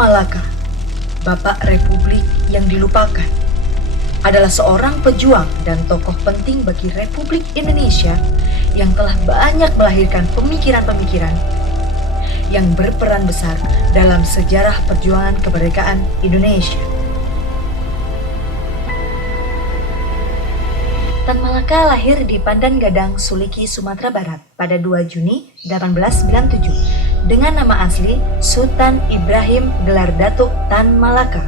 Malaka, Bapak Republik yang dilupakan, adalah seorang pejuang dan tokoh penting bagi Republik Indonesia yang telah banyak melahirkan pemikiran-pemikiran yang berperan besar dalam sejarah perjuangan kemerdekaan Indonesia. Tan Malaka lahir di Pandan Gadang, Suliki, Sumatera Barat pada 2 Juni 1897 dengan nama asli Sultan Ibrahim gelar Datuk Tan Malaka.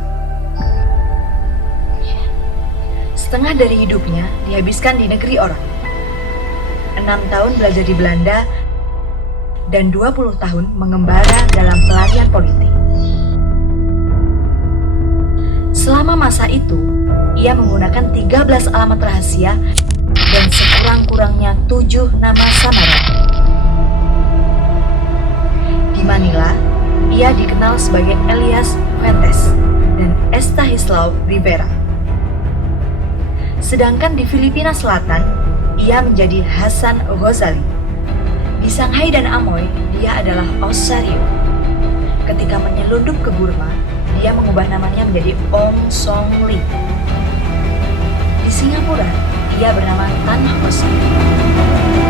Setengah dari hidupnya dihabiskan di negeri orang. 6 tahun belajar di Belanda dan 20 tahun mengembara dalam pelarian politik. Selama masa itu, ia menggunakan 13 alamat rahasia dan sekurang-kurangnya 7 nama samaran. Di Manila, ia dikenal sebagai Elias Fuentes dan Estanislao Rivera. Sedangkan di Filipina Selatan, ia menjadi Hasan Ghazali. Di Shanghai dan Amoy, dia adalah Osario. Ketika menyelundup ke Burma, dia mengubah namanya menjadi Ong Song Lee. Di Singapura, ia bernama Tan Hossain.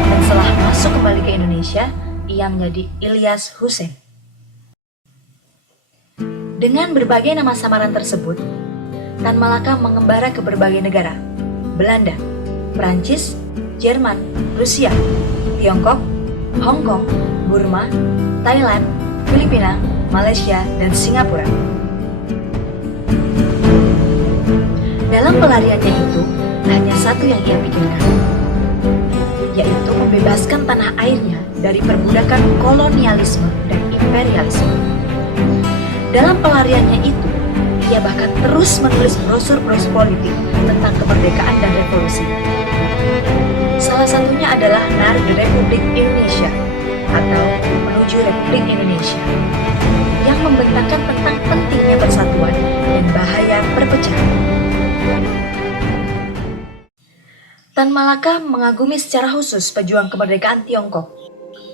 Dan setelah masuk kembali ke Indonesia, ia menjadi Ilyas Hussein. Dengan berbagai nama samaran tersebut, Tan Malaka mengembara ke berbagai negara: Belanda, Prancis, Jerman, Rusia, Tiongkok, Hong Kong, Burma, Thailand, Filipina, Malaysia, dan Singapura. Dalam pelariannya itu, hanya satu yang ia pikirkan, yaitu membebaskan tanah airnya dari perbudakan kolonialisme dan imperialisme. Dalam pelariannya itu, ia bahkan terus menulis brosur-brosur politik tentang kemerdekaan dan revolusi. Salah satunya adalah Nar the Republik Indonesia atau Menuju Republik Indonesia, yang membentangkan tentang pentingnya persatuan dan bahaya perpecahan. Tan Malaka mengagumi secara khusus pejuang kemerdekaan Tiongkok,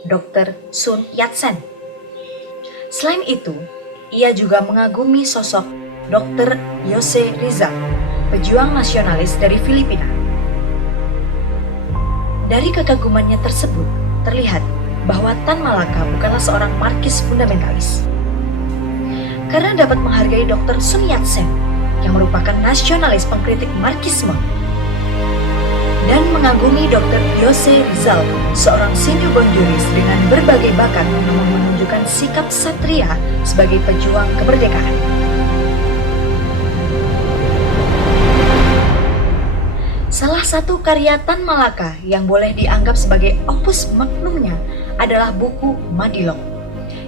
Dr. Sun Yat-sen. Selain itu, ia juga mengagumi sosok Dr. Jose Rizal, pejuang nasionalis dari Filipina. Dari kekagumannya tersebut, terlihat bahwa Tan Malaka bukanlah seorang Marxis fundamentalis. Karena dapat menghargai Dr. Sun Yat-sen, yang merupakan nasionalis pengkritik Marxisme, dan mengagumi Dr. Jose Rizal, seorang senior bonjuris dengan berbagai bakat namun menunjukkan sikap satria sebagai pejuang kemerdekaan. Salah satu karya Tan Malaka yang boleh dianggap sebagai opus magnumnya adalah buku Madilog,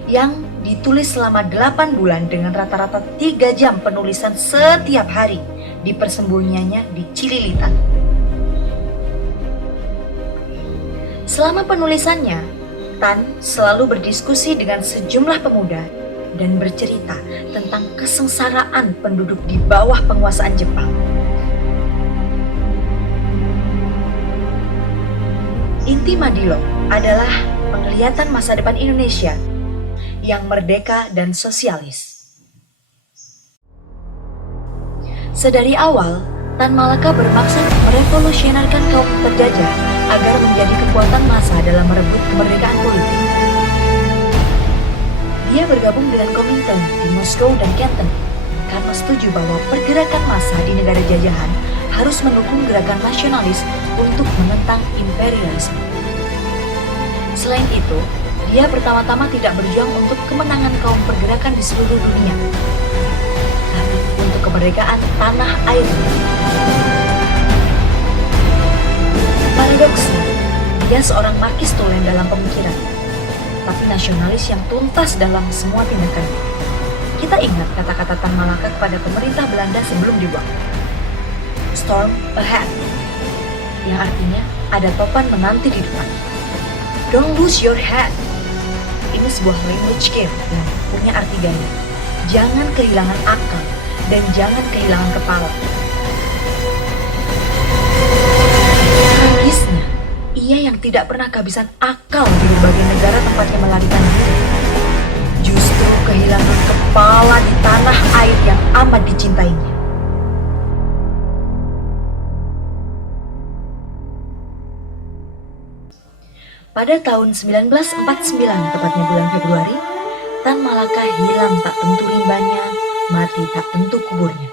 yang ditulis selama 8 bulan dengan rata-rata 3 jam penulisan setiap hari di persembunyiannya di Cililitan. Selama penulisannya, Tan selalu berdiskusi dengan sejumlah pemuda dan bercerita tentang kesengsaraan penduduk di bawah penguasaan Jepang. Inti Madilog adalah penglihatan masa depan Indonesia yang merdeka dan sosialis. Sedari awal, Tan Malaka bermaksud merevolusionerkan kaum terjajah agar menjadi kekuatan massa dalam merebut kemerdekaan politik. Dia bergabung dengan Komintern di Moskow dan Canton karena setuju bahwa pergerakan massa di negara jajahan harus mendukung gerakan nasionalis untuk menentang imperialisme. Selain itu, dia pertama-tama tidak berjuang untuk kemenangan kaum pergerakan di seluruh dunia, tapi untuk kemerdekaan tanah airnya. Paradoksnya, dia seorang Marxis tulen dalam pemikiran, tapi nasionalis yang tuntas dalam semua tindakannya. Kita ingat kata-kata Tan Malaka kepada pemerintah Belanda sebelum dibuang, "Storm ahead," yang artinya ada topan menanti di depan. "Don't lose your head." Ini sebuah language game yang punya arti ganda. Jangan kehilangan akal dan jangan kehilangan kepala. Tragisnya, ia yang tidak pernah kehabisan akal di berbagai negara tempatnya melarikan diri, justru kehilangan kepala kepala di tanah air yang amat dicintainya. Pada tahun 1949, tepatnya bulan Februari, Tan Malaka hilang tak tentu rimbanya, mati tak tentu kuburnya.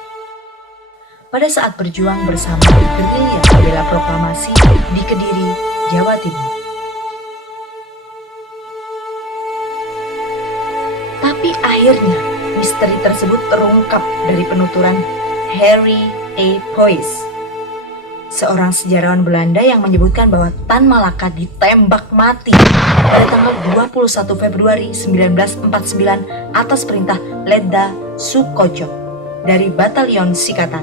Pada saat berjuang bersama gerilya pembela proklamasi di Kediri, Jawa Timur. Tapi akhirnya misteri tersebut terungkap dari penuturan Harry A. Poyes, seorang sejarawan Belanda yang menyebutkan bahwa Tan Malaka ditembak mati pada tanggal 21 Februari 1949 atas perintah Letda Sukoco dari Batalion Sikatan,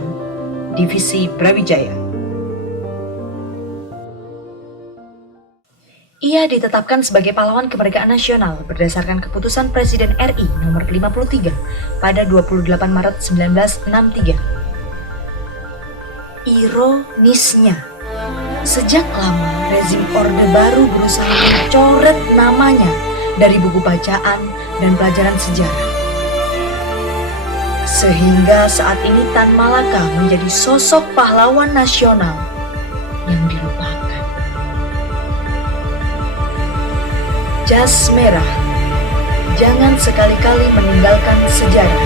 Divisi Brawijaya. Ia ditetapkan sebagai pahlawan kemerdekaan nasional berdasarkan keputusan Presiden RI nomor 53 pada 28 Maret 1963. Ironisnya, sejak lama rezim Orde Baru berusaha mencoret namanya dari buku bacaan dan pelajaran sejarah. Sehingga saat ini Tan Malaka menjadi sosok pahlawan nasional yang dilupakan. Jas merah, jangan sekali-kali meninggalkan sejarah.